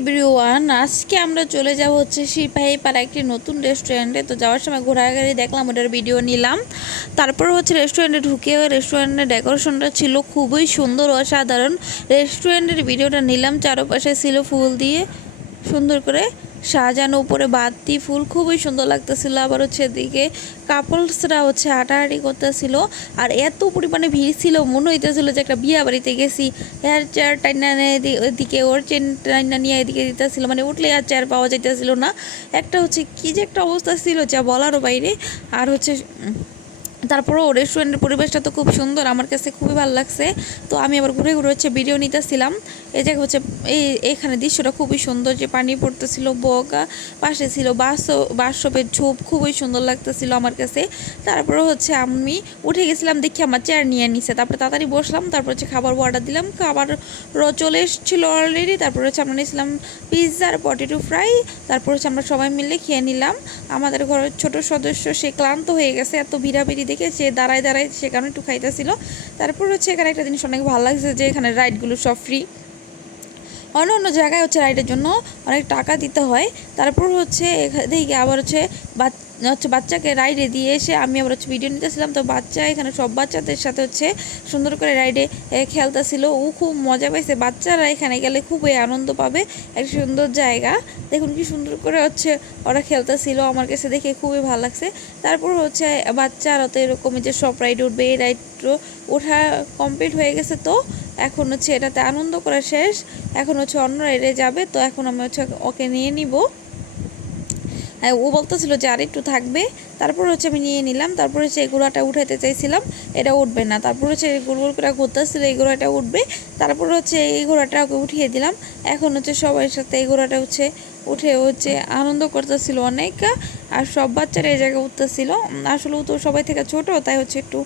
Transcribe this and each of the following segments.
Everyone, আজকে আমরা চলে যাব হচ্ছে সিপাহীপাড়া একটি নতুন রেস্টুরেন্টে। তো যাওয়ার সময় ঘোরাঘুরি দেখলাম, ওটার ভিডিও নিলাম। তারপর হচ্ছে রেস্টুরেন্টে ঢুকে রেস্টুরেন্টের ডেকোরেশনটা ছিল খুবই সুন্দর, অসাধারণ। রেস্টুরেন্টের ভিডিওটা নিলাম, চারপাশে ছিল ফুল দিয়ে সুন্দর করে সাজানো, উপরে বাতি ফুল খুবই সুন্দর লাগতেছিল। আবার হচ্ছে এদিকে কাপলসরা হচ্ছে হাঁটাহাঁটি করতেছিল, আর এত পরিমাণে ভিড় ছিল মনে হইতেছিল যে একটা বিয়া বাড়িতে গেছি। হেয়ার চেয়ার টাইনা এদিকে ওর চেন টাইনা নিয়ে এদিকে দিতেছিল, মানে উঠলে আর চেয়ার পাওয়া যাইতেছিল না। একটা হচ্ছে কি যে একটা অবস্থা ছিল যা বলারও বাইরে। আর হচ্ছে তারপরেও রেস্টুরেন্টের পরিবেশটা তো খুব সুন্দর, আমার কাছে খুবই ভালো লাগছে। তো আমি আবার ঘুরে ঘুরে হচ্ছে ভিডিও নিতেছিলাম। এই জায়গা হচ্ছে এইখানে দৃশ্যটা খুবই সুন্দর, যে পানি পড়তেছিল, বগা পাশে ছিল বাঁশবের ঝোপ, খুবই সুন্দর লাগতেছিল আমার কাছে। তারপরে হচ্ছে আমি উঠে গেছিলাম, দেখি আমার চেয়ার নিয়ে নিছে। তারপরে তাড়াতাড়ি বসলাম, তারপর হচ্ছে খাবার অর্ডার দিলাম, খাবার চলে এসেছিলো অলরেডি। তারপরে হচ্ছে আমরা নিয়েছিলাম পিৎজা আর পটেটো ফ্রাই। তারপর হচ্ছে আমরা সবাই মিলে খেয়ে নিলাম। আমাদের ঘরের ছোট সদস্য সে ক্লান্ত হয়ে গেছে, এত ভিড়াভিড়ি দেখে সে দাঁড়ায় দাঁড়ায় সে কারণে একটু খাইতেছিল। তারপর হচ্ছে এখানে একটা জিনিস অনেক ভালো লাগছে, যে এখানে রাইডগুলো সব ফ্রি। অন্য অন্য জায়গায় হচ্ছে রাইডের জন্য অনেক টাকা দিতে হয়। তারপর হচ্ছে দেখি আবার হচ্ছে বাচ্চাকে রাইডে দিয়ে এসে আমি আবার হচ্ছে ভিডিও নিতেছিলাম। তো বাচ্চা এখানে সব বাচ্চাদের সাথে হচ্ছে সুন্দর করে রাইডে খেলতেছিল, ও খুব মজা পাইছে। বাচ্চারা এখানে গেলে খুবই আনন্দ পাবে, একটা সুন্দর জায়গা। দেখুন কি সুন্দর করে হচ্ছে ওরা খেলতেছিল, আমার কাছে দেখে খুবই ভালো লাগছে। তারপর হচ্ছে বাচ্চারা তো এরকমই যে সব রাইড উঠবে, এই রাইডও ওঠা কমপ্লিট হয়ে গেছে। তো এখন হচ্ছে এটাতে আনন্দ করা শেষ, এখন হচ্ছে অন্য রাইডে যাবে। তো এখন আমি হচ্ছে ওকে নিয়ে নিব। ও বলতেছিল যে আর একটু থাকবে, তারপর হচ্ছে আমি নিয়ে নিলাম। তারপর হচ্ছে এই ঘোড়াটা উঠাইতে চাইছিলাম, এটা উঠবে না। তারপর হচ্ছে গোল গোল করে ঘুরতেছিল, এই ঘোড়াটা উঠবে। তারপর হচ্ছে এই ঘোড়াটা ওকে উঠিয়ে দিলাম। এখন হচ্ছে সবার সাথে এই ঘোড়াটা হচ্ছে উঠে হচ্ছে আনন্দ করতেছিল অনেক। আর সব বাচ্চারা এই জায়গায় উঠতেছিল। আসলে ও তো সবাই থেকে ছোট, তাই হচ্ছে একটু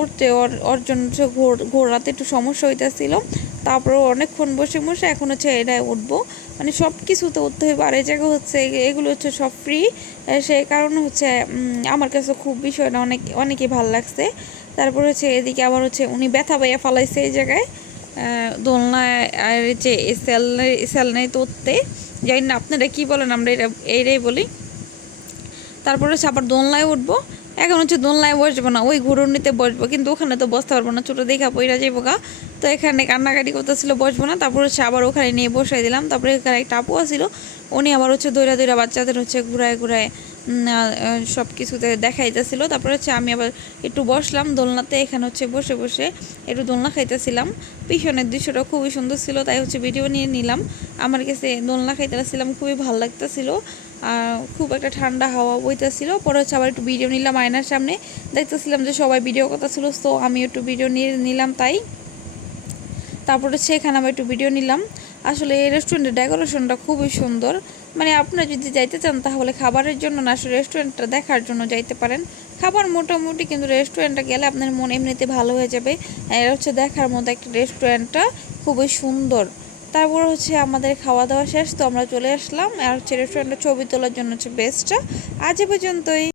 উঠতে ওর জন্য হচ্ছে ঘোরাতে একটু সমস্যা হইতেছিল। তারপর অনেকক্ষণ বসে বসে এখন হচ্ছে এটাই উঠবো, মানে সব কিছুতে উঠতে হবে। আর এই জায়গা হচ্ছে এগুলো হচ্ছে সব ফ্রি, সেই কারণে হচ্ছে আমার কাছে খুব বিষয়টা অনেকই ভালো লাগছে। তারপর হচ্ছে এদিকে আবার হচ্ছে উনি ব্যথা পাইয়া ফালাইছে এই জায়গায় দোলনায়, আর যে সেলনায় তো উঠতে জানি না আপনারা কী বলেন, আমরা এইটাই বলি। তারপরে হচ্ছে আবার দোলনায় উঠবো। এখন হচ্ছে দোলনায় বসবো না, ওই ঘুরুনিতে বসবো, কিন্তু ওখানে তো বসতে পারবো না, ছোটো দেখা পইরা যাইবো গা। তো এখানে কান্নাকাটি করতেছিল, বসবো না। তারপর হচ্ছে আবার ওখানে নিয়ে বসাই দিলাম। তারপরে এখানে একটা আপু আসছিল, উনি আবার হচ্ছে দৌড়া দৌড়া বাচ্চাদের হচ্ছে ঘুরায় ঘুরায় সব কিছুতে দেখাইতেছিল। তারপরে হচ্ছে আমি আবার একটু বসলাম দোলনাতে, এখানে হচ্ছে বসে বসে একটু দোলনা খাইতেছিলাম। পিছনের দৃশ্যটা খুবই সুন্দর ছিল, তাই হচ্ছে ভিডিও নিয়ে নিলাম। আমার কাছে দোলনা খাইতেছিলাম, খুবই ভালো লাগতেছিল। খুব একটা ঠান্ডা হাওয়া বইতেছিল। পরে হচ্ছে আবার একটু ভিডিও নিলাম আয়নার সামনে, দেখতেছিলাম যে সবাই ভিডিও কথা ছিল, তো আমি একটু ভিডিও নিয়ে নিলাম তাই। তারপর হচ্ছে এখানে আবার একটু ভিডিও নিলাম। আসলে এই রেস্টুরেন্টের ডেকোরেশনটা খুবই সুন্দর, মানে আপনারা যদি যাইতে চান তাহলে খাবারের জন্য না, আসলে রেস্টুরেন্টটা দেখার জন্য যাইতে পারেন। খাবার মোটামুটি, কিন্তু রেস্টুরেন্টটা গেলে আপনার মন এমনিতে ভালো হয়ে যাবে। এটা হচ্ছে দেখার মতো একটা রেস্টুরেন্টটা, খুবই সুন্দর। তারপর হচ্ছে আমাদের খাওয়া দাওয়া শেষ, তো আমরা চলে আসলাম। আর হচ্ছে রেস্টুরেন্টের ছবি তোলার জন্য হচ্ছে বেস্টটা। আজ এ পর্যন্তই।